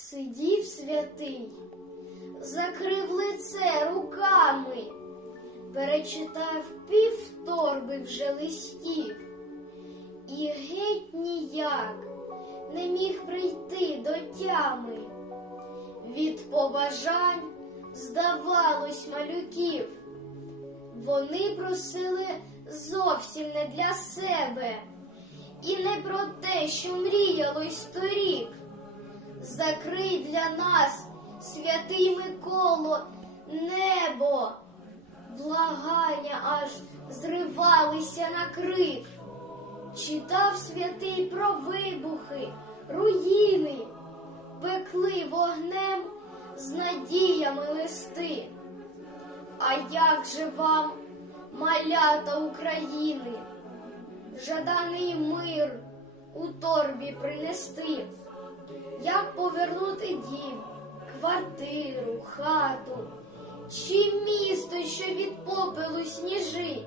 сидів святий, закрив лице руками, перечитав півторби вже листів, і геть ніяк не міг прийти до тями. Від побажань здавалось малюків. Вони просили зовсім не для себе і не про те, що мріялось торік закрий для нас, святий Миколо, небо, благання аж зривалися на крик. Читав святий про вибухи, руїни, пекли вогнем з надіями листи. А як же вам, малята України, жаданий мир у торбі принести? як повернути дім, квартиру, хату чи місто, що від попелу сніжить,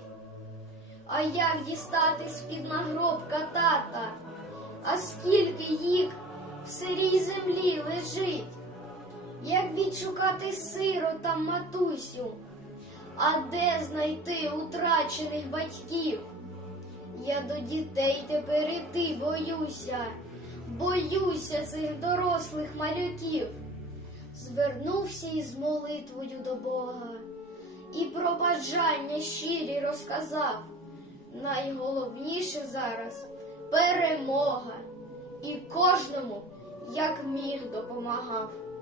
а як дістати з-під нагробка тата, а скільки їх в сирій землі лежить, як відшукати сиротам матусю, а де знайти утрачених батьків? Я до дітей тепер іти боюся боюся цих дорослих малюків. Звернувся із молитвою до Бога і про бажання щирі розказав. Найголовніше зараз перемога, і кожному як міг допомагав.